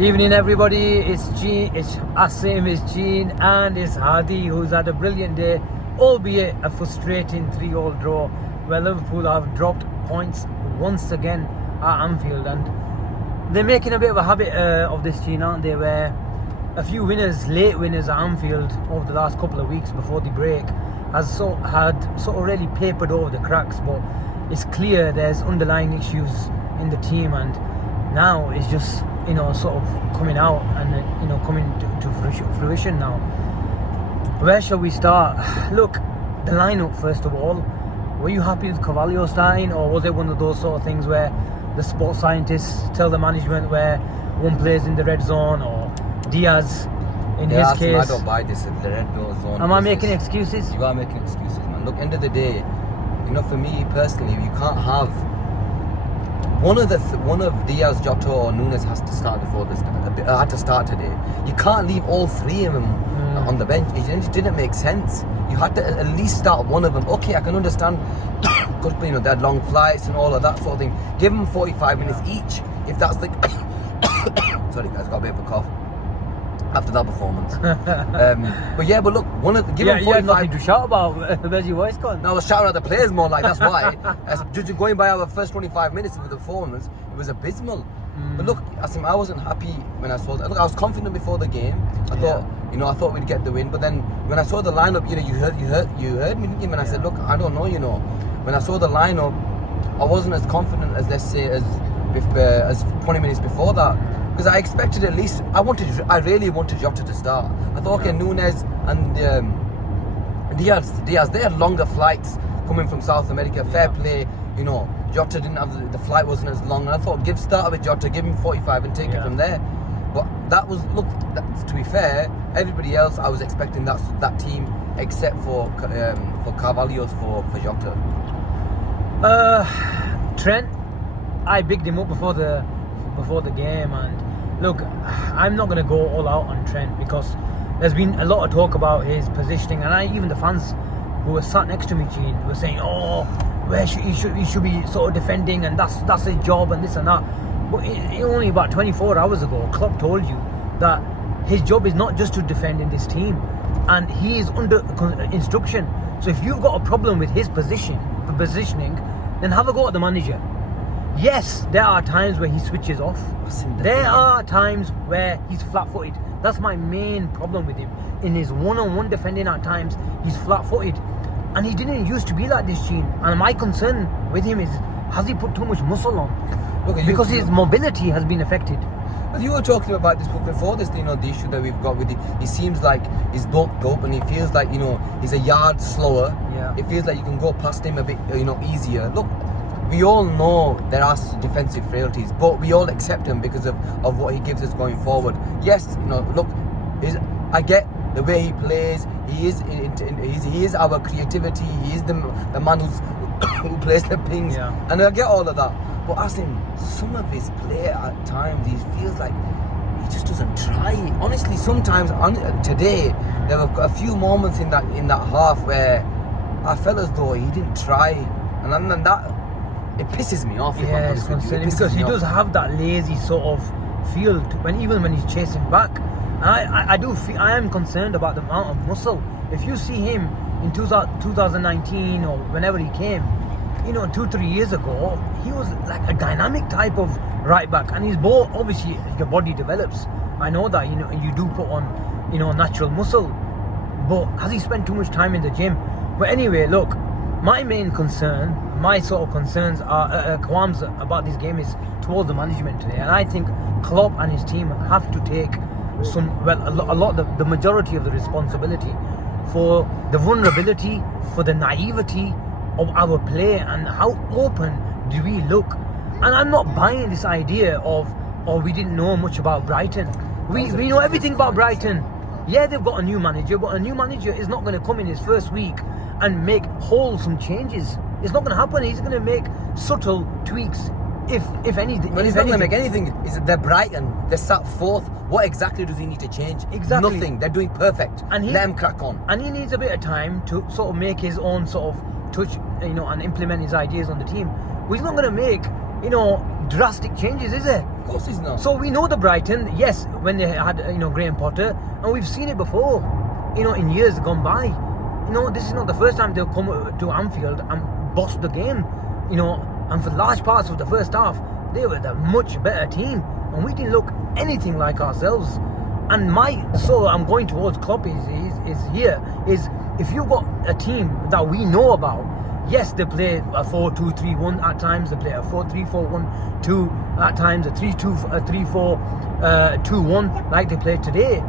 Evening everybody, it's Gene, it's Asim, it's Gene and it's Hadi who's had a brilliant day, albeit a frustrating 3-all draw where Liverpool have dropped points once again at Anfield, and they're making a bit of a habit of this, Gene, aren't they, where a few winners, late winners at Anfield over the last couple of weeks before the break had sort of really papered over the cracks, but it's clear there's underlying issues in the team, and now it's just sort of coming out and coming to fruition now. Where shall we start? Look, the lineup first of all. Were you happy with Carvalho starting, or was it one of those sort of things where the sports scientists tell the management where one plays in the red zone, or Diaz in his case? I don't buy this in the red zone. Am I making excuses? You are making excuses, man. Look, end of the day, for me personally, you can't have one of Diaz, Jota, or Nunes has to start had to start today. You can't leave all three of them on the bench. It didn't make sense. You had to at least start one of them. Okay, I can understand because they had long flights and all of that sort of thing. Give them 45 minutes each. If that's the sorry guys, got a bit of a cough after that performance. but look, give them 45. You had nothing to shout about. Where's your voice gone? No, I was shouting at the players more, like, that's why. Judging going by our first 25 minutes of the performance, it was abysmal. But look, I wasn't happy when I saw that. Look, I was confident before the game. I thought we'd get the win. But then when I saw the lineup, you heard me, didn't you? When I said, look, I don't know, When I saw the lineup, I wasn't as confident as, let's say, as 20 minutes before that. Because I expected at least, I really wanted Jota to start. I thought, okay, Nunes and Diaz, they had longer flights coming from South America, fair play, Jota didn't have, the flight wasn't as long, and I thought, start with Jota, give him 45 and take it from there. But that was, to be fair, everybody else, I was expecting that team, except for Carvalho for Jota. Trent, I bigged him up before the game, and look, I'm not going to go all out on Trent because there's been a lot of talk about his positioning, and even the fans who were sat next to me, Gene, were saying, he should be sort of defending, and that's his job and this and that. But only about 24 hours ago, Klopp told you that his job is not just to defend in this team, and he is under instruction. So if you've got a problem with his positioning, then have a go at the manager. Yes, there are times where he switches off. There are times where he's flat-footed. That's my main problem with him. In his one-on-one defending at times, he's flat-footed. And he didn't used to be like this, Gene. And my concern with him is, has he put too much muscle on? Because his mobility has been affected. But you were talking about this before this, the issue that we've got with it. He seems like he's bulked up, and he feels like, he's a yard slower. Yeah. It feels like you can go past him a bit, easier. Look, we all know there are defensive frailties, but we all accept him because of what he gives us going forward. Yes, look, I get the way he plays. He is our creativity. He is the man who plays the pings, and I get all of that. But as in some of his play at times, he feels like he just doesn't try. Honestly, sometimes today there were a few moments in that half where I felt as though he didn't try, and that. It pisses me off. Yeah, it's concerning because he does have that lazy sort of feel even when he's chasing back. And I am concerned about the amount of muscle. If you see him in 2019 or whenever he came, 2-3 years ago, he was like a dynamic type of right back, and his ball, obviously your body develops. I know that, you do put on, natural muscle, but has he spent too much time in the gym? But anyway, look, my main concern, my sort of concerns are qualms about this game is towards the management today, and I think Klopp and his team have to take the majority of the responsibility for the vulnerability, for the naivety of our play, and how open do we look. And I'm not buying this idea of, we didn't know much about Brighton. We know everything about Brighton. Yeah, they've got a new manager, but a new manager is not going to come in his first week and make wholesome changes. It's not going to happen. He's going to make subtle tweaks, if anything. But he's not going to make anything. They're Brighton. They're sat fourth. What exactly does he need to change? Exactly. Nothing. They're doing perfect. And let him crack on. And he needs a bit of time to sort of make his own sort of touch, and implement his ideas on the team. But he's not going to make, drastic changes, is it? course he's not. So we know the Brighton, yes, when they had Graham Potter, and we've seen it before, in years gone by. This is not the first time they'll come to Anfield and boss the game. And for large parts of the first half, they were the much better team, and we didn't look anything like ourselves. And I'm going towards Klopp is if you've got a team that we know about, yes, they play a 4-2-3-1 at times, they play a 4-3-4-1-2 at times, a 3-4-2-1 like they played today.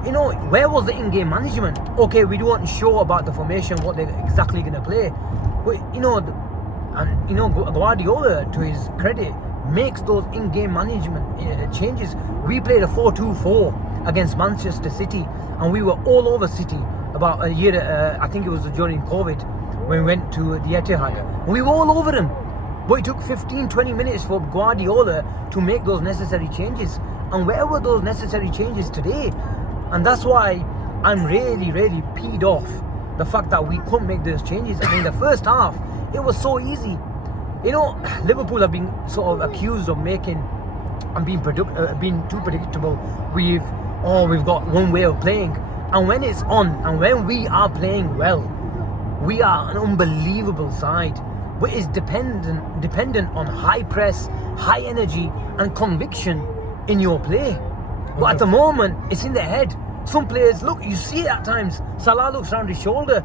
Where was the in-game management? Okay, we weren't sure about the formation, what they're exactly going to play. But, Guardiola, to his credit, makes those in-game management changes. We played a 4-2-4 against Manchester City, and we were all over City about a year, I think it was during COVID, when we went to the Etihad. And we were all over them. But it took 15-20 minutes for Guardiola to make those necessary changes. And where were those necessary changes today? And that's why I'm really, really peed off the fact that we couldn't make those changes. And in the first half, it was so easy. Liverpool have been sort of accused of making and being too predictable. We've got one way of playing. And when it's on, and when we are playing well, we are an unbelievable side. But it's dependent on high press, high energy, and conviction in your play. But at the moment, it's in their head. Some players, look, you see it at times. Salah looks around his shoulder.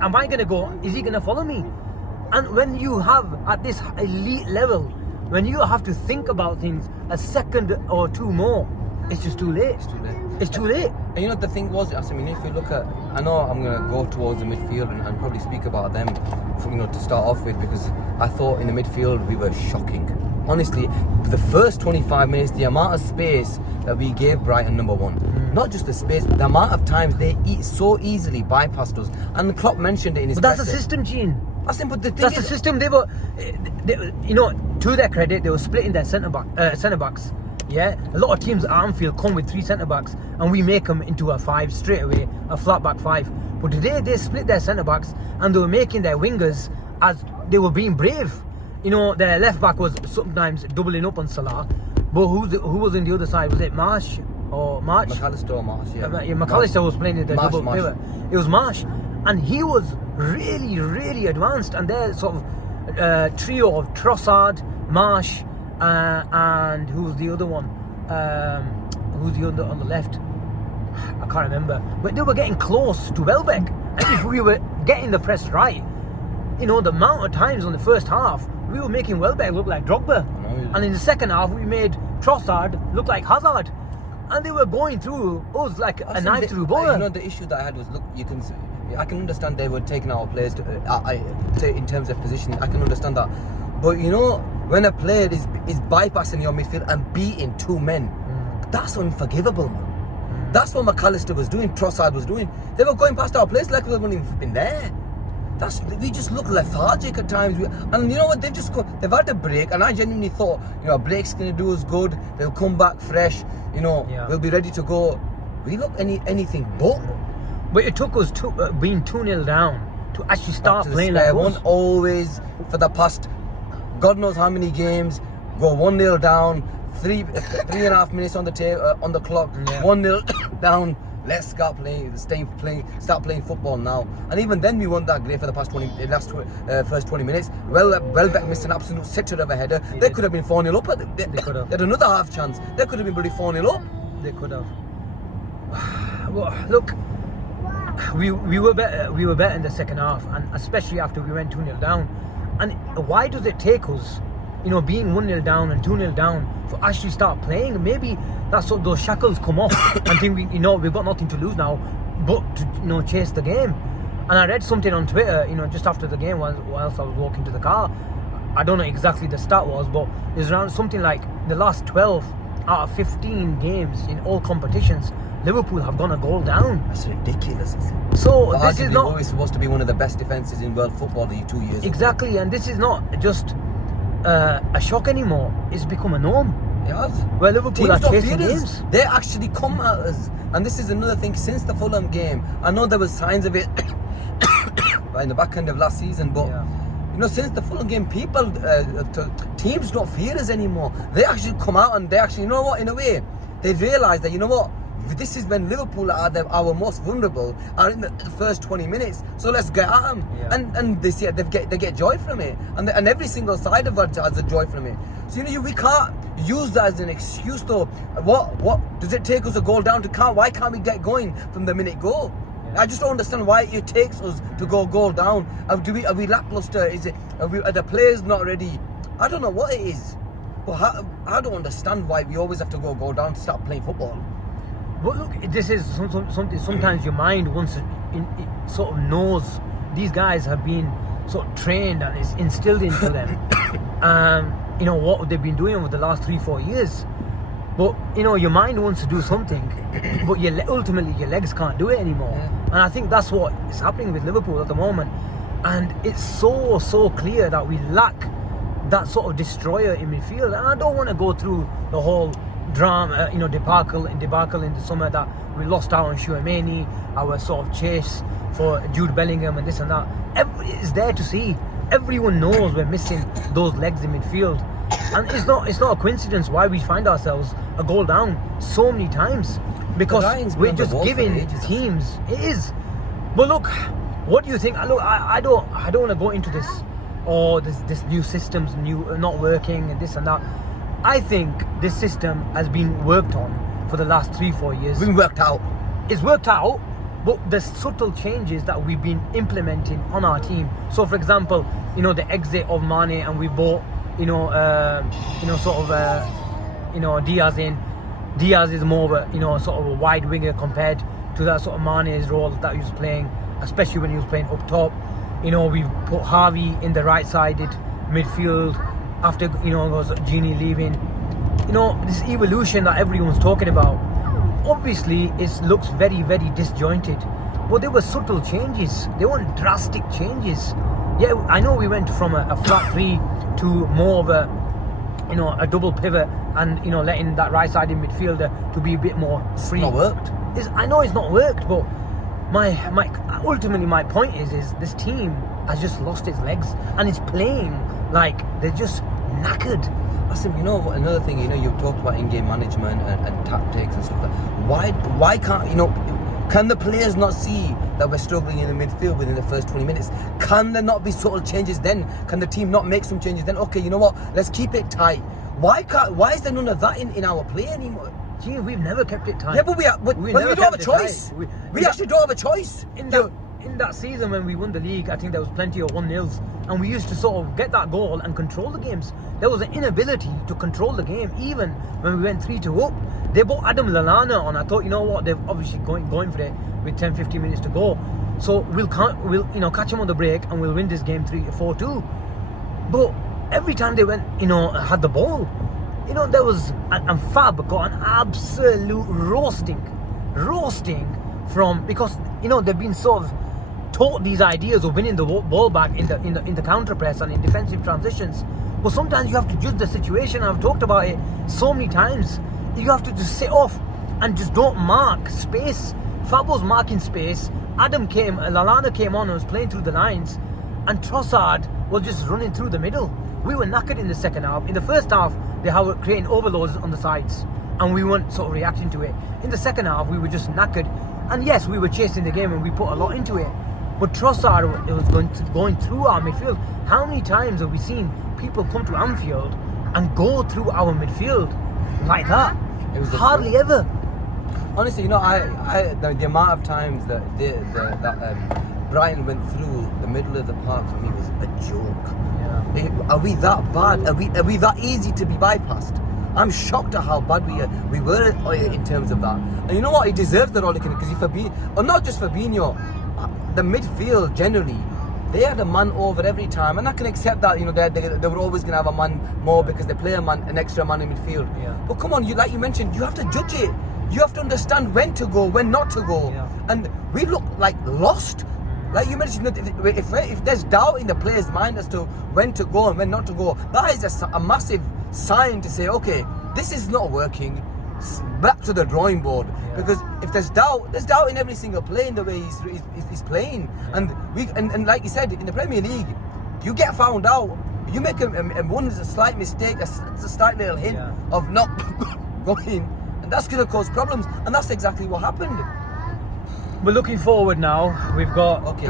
Am I going to go? Is he going to follow me? And when you have, at this elite level, when you have to think about things a second or two more, it's just too late. It's too late. And the thing was, if you look at, I know I'm going to go towards the midfield and probably speak about them, to start off with, because I thought in the midfield we were shocking. Honestly, the first 25 minutes, the amount of space that we gave Brighton, number one. Not just the space, the amount of times they so easily bypassed us. And Klopp mentioned it in his But that's a system, Gene. But the thing that's the system. They were, to their credit, they were splitting their centre backs. Yeah, a lot of teams at Anfield come with 3 centre backs, and we make them into a 5 straight away, a flat back 5. But today they split their centre backs, and they were making their wingers as they were being brave. Their left back was sometimes doubling up on Salah, but who was on the other side? Was it Marsh or March? McAllister or Marsh, yeah. McAllister was playing the double Marsh. pivot. It was Marsh, and he was really, really advanced. And their sort of trio of Trossard, Marsh, and who's the other one? Who's the other on the left? I can't remember. But they were getting close to Welbeck, and if we were getting the press right, the amount of times on the first half we were making Welbeck look like Drogba, and in the second half we made Trossard look like Hazard, and they were going through us like a knife through butter. The issue that I had was, look, I can understand they were taking our players in terms of positioning. I can understand that, but when a player is bypassing your midfield and beating 2 men, that's unforgivable, man. That's what McAllister was doing, Trossard was doing. They were going past our players like we weren't even been there. We just look lethargic at times. And you know what? They've had a break, and I genuinely thought, a break's going to do us good. They'll come back fresh. We'll be ready to go. We look anything but. But it took us being 2-0 down to actually start playing like one. Always for the past, God knows how many games, go 1-0 down, 3.5 minutes on the clock, 1-0 down. Let's start playing football now. And even then, we weren't that great for the first 20 minutes. Welbeck missed an absolute sitter of a header. They could have been 4-0 up. They had another half chance. They could have been pretty 4-0 up. They could have. Well, look, we were better in the second half, and especially after we went 2-0 down. And why does it take us, being 1-0 down and 2-0 down, for actually start playing? Maybe that's what those shackles come off and think we've got nothing to lose now, but to chase the game. And I read something on Twitter, just after the game whilst I was walking to the car. I don't know exactly the stat was, but there's around something like the last 12 out of 15 games in all competitions, Liverpool have gone a goal down. That's ridiculous. So this is not always supposed to be one of the best defences in world football the 2 years. Exactly, and this is not just a shock anymore. It's become a norm. Yes. Where Liverpool are chasing games. They actually come at us, and this is another thing. Since the Fulham game, I know there was signs of it in the back end of last season, but since the Fulham game, teams don't fear us anymore. They actually come out and they actually, in a way, they realise that, this is when Liverpool are our most vulnerable, are in the first 20 minutes. So let's get at them, and they see they get joy from it, and every single side of us has a joy from it. So we can't use that as an excuse though. What does it take us a goal down to count? Why can't we get going from the minute go? I just don't understand why it takes us to go goal down. Are we lackluster? Are the players not ready? I don't know what it is, but I don't understand why we always have to go goal down to start playing football. But look, this is something. Sometimes your mind wants to, it sort of knows these guys have been sort of trained and it's instilled into them. What they've been doing over the last 3-4 years. But your mind wants to do something, but ultimately your legs can't do it anymore. And I think that's what is happening with Liverpool at the moment. And it's so clear that we lack that sort of destroyer in midfield. And I don't want to go through the whole drama, debacle in the summer that we lost out on Chouameni, our sort of chase for Jude Bellingham and this and that. It's there to see. Everyone knows we're missing those legs in midfield, and it's not a coincidence why we find ourselves a goal down so many times, because we're just giving teams. It is. But look, what do you think? Look, I don't want to go into this. This new system's not working and this and that. I think this system has been worked on for the last 3-4 years. Been worked out. It's worked out, but the subtle changes that we've been implementing on our team. So, for example, the exit of Mane, and we bought, Diaz in. Diaz is more of a, sort of a wide winger compared to that sort of Mane's role that he was playing, especially when he was playing up top. We've put Harvey in the right-sided midfield after, was Gini leaving. This evolution that everyone's talking about, obviously it looks very, very disjointed. But there were subtle changes. They weren't drastic changes. Yeah, I know we went from a flat three to more of a double pivot, and letting that right-sided midfielder to be a bit more free. It's not worked. I know it's not worked, but ultimately my point is this team has just lost its legs and it's playing like they're just knackered. Listen, another thing, you've talked about in-game management and tactics and stuff like that. Why can't, can the players not see that we're struggling in the midfield within the first 20 minutes? Can there not be subtle changes then? Can the team not make some changes then? Okay, you know what? Let's keep it tight. Why is there none of that in our play anymore? Gee, we've never kept it tight. Yeah, but we don't have a choice. We actually don't have a choice. In that season when we won the league, I think there was plenty of 1-0s, and we used to sort of get that goal and control the games. There was an inability to control the game, even when we went 3-2 up. They brought Adam Lallana on. I thought, they're obviously going for it with 10-15 minutes to go. So we'll catch them on the break and we'll win this game 4-2. But every time they went, had the ball, there was, and Fab got an absolute roasting from, because they've been sort of taught these ideas of winning the ball back in the counter press and in defensive transitions. But sometimes you have to judge the situation. I've talked about it so many times. You have to just sit off and just don't mark space. Fab was marking space. Lallana came on and was playing through the lines, and Trossard was just running through the middle. We were knackered in the second half. In the first half, they were creating overloads on the sides, and we weren't sort of reacting to it. In the second half, we were just knackered. And yes, we were chasing the game and we put a lot into it. But Trossard was going through our midfield. How many times have we seen people come to Anfield and go through our midfield like that? It was hardly ever. Honestly, the amount of times that Brighton went through the middle of the park for me was a joke. Yeah. Are we that bad? Are we that easy to be bypassed? I'm shocked at how bad we were in terms of that. And you know what? He deserves the role because not just Fabinho, the midfield generally, they had a man over every time, and I can accept that. They were always going to have a man more because they play an extra man in midfield. Yeah. But come on, like you mentioned, you have to judge it. You have to understand when to go, when not to go. Yeah. And we look like lost. Like you mentioned, if there's doubt in the player's mind as to when to go and when not to go, that is a massive sign to say, okay, this is not working. Back to the drawing board. Yeah. Because if there's doubt in every single play in the way he's playing. Yeah. And like you said, in the Premier League, You get found out. You make one slight mistake, a slight little hint of not going, and that's going to cause problems. And that's exactly what happened. We're looking forward now. We've got Okay.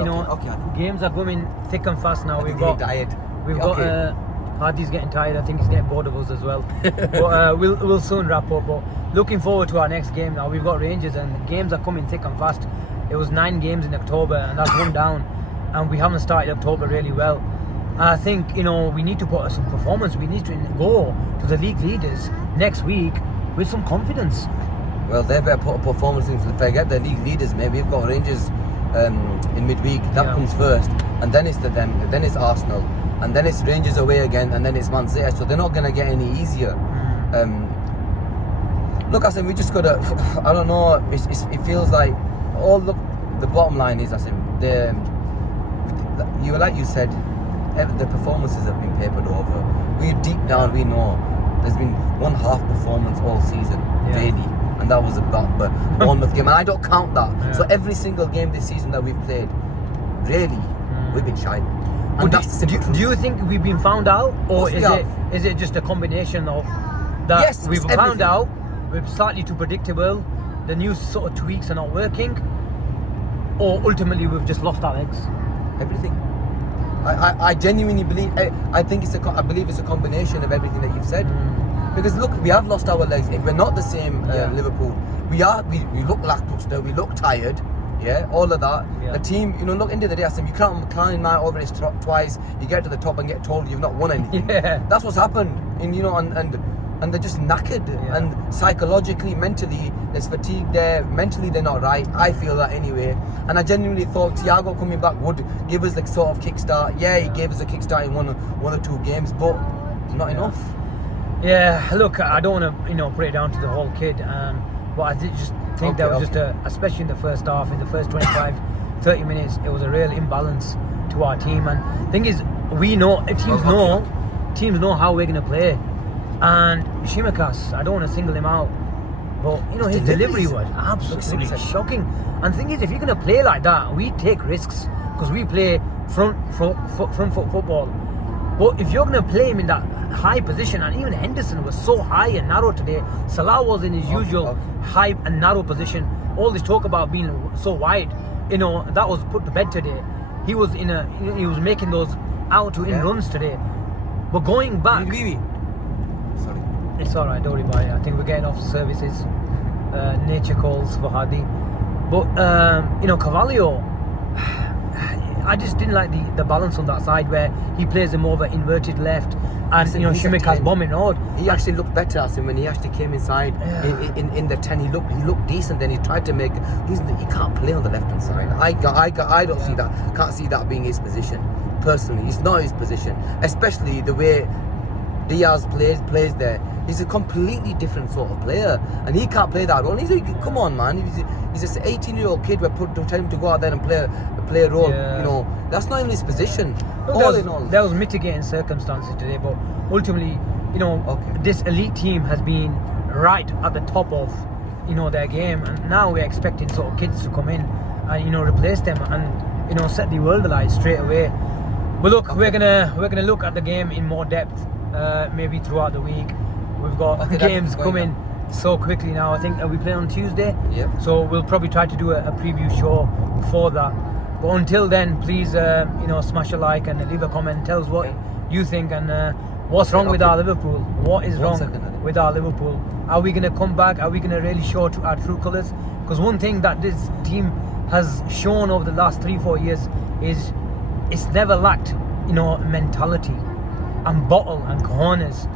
games are coming thick and fast now. We've got Hardy's getting tired. I think he's getting bored of us as well. But we'll soon wrap up. But looking forward to our next game now. We've got Rangers and the games are coming thick and fast. It was 9 games in October and that's one down, and we haven't started October really well. I think, we need to put us in performance. We need to go to the league leaders next week with some confidence. Well, they better put a performance in. Forget the league leaders, mate. We've got Rangers in midweek. That comes first, and then it's then it's Arsenal, and then it's Rangers away again, and then it's Man City. So they're not going to get any easier. Look, I said we just got to. I don't know. It feels like the bottom line is, I said like you said. The performances have been papered over. We deep down we know there's been one half performance all season, really, and that was the Bournemouth game, and I don't count that. So every single game this season that we've played, really, we've been shy. And do you think we've been found out, or is it just a combination of that? Yes, we've found out, we're slightly too predictable, the new sort of tweaks are not working, or ultimately we've just lost our legs? Everything. I genuinely believe. I believe it's a combination of everything that you've said. Because look, we have lost our legs. We're not the same Liverpool. We look lackluster. We look tired. Yeah, all of that. Yeah. The team, look, end of the day, I said you can't climb Mount Everest twice. You get to the top and get told you've not won anything. That's what's happened. And they're just knackered. And psychologically, mentally, there's fatigue there. Mentally, they're not right. I feel that anyway. And I genuinely thought Thiago coming back would give us the sort of kickstart. Yeah, he gave us a kickstart in one or two games, but not enough. Yeah, look, I don't want to put it down to the whole kid, but I just think that was just especially in the first half, in the first 25, 30 minutes, it was a real imbalance to our team. And the thing is, teams know how we're going to play. And Shimikas, I don't want to single him out, but his delivery was absolutely shocking. And the thing is, if you're going to play like that, we take risks because we play front foot football. But if you're going to play him in that high position, and even Henderson was so high and narrow today, Salah was in his usual high and narrow position. All this talk about being so wide, that was put to bed today. He was he was making those out to in runs today. But going back. Sorry. It's alright, don't worry about it. I think we're getting off services. Nature calls for Hardy. But, Carvalho, I just didn't like the balance on that side where he plays a more of an inverted left and, Shimikas bombing road. He actually looked better as him when he actually came inside in the 10. He looked decent. Then he tried to make. He can't play on the left hand side. I don't see that. Can't see that being his position. Personally, it's not his position. Especially the way Diaz plays there. He's a completely different sort of player, and he can't play that role. Come on, man. He's an 18-year-old kid. We're telling him to go out there and play a role. That's not even his position. There was mitigating circumstances today, but ultimately, this elite team has been right at the top of their game, and now we're expecting sort of kids to come in and replace them and set the world alight straight away. But look, we're gonna look at the game in more depth. Maybe throughout the week. We've got games coming so quickly now. I think we play on Tuesday. Yep. So we'll probably try to do a preview show before that. But until then, please smash a like and leave a comment. Tell us what you think and what's wrong with our Liverpool. What is wrong with our Liverpool? Are we going to come back? Are we going to really show our true colours? Because one thing that this team has shown over the last 3-4 years is it's never lacked mentality and bottle and corners,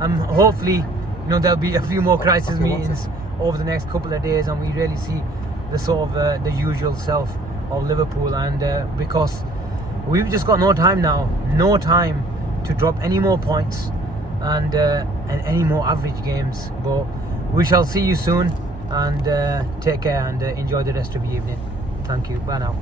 and hopefully there'll be a few more crisis meetings over the next couple of days and we really see the sort of the usual self of Liverpool, and because we've just got no time to drop any more points and any more average games. But we shall see you soon, and take care and enjoy the rest of the evening. Thank you. Bye now.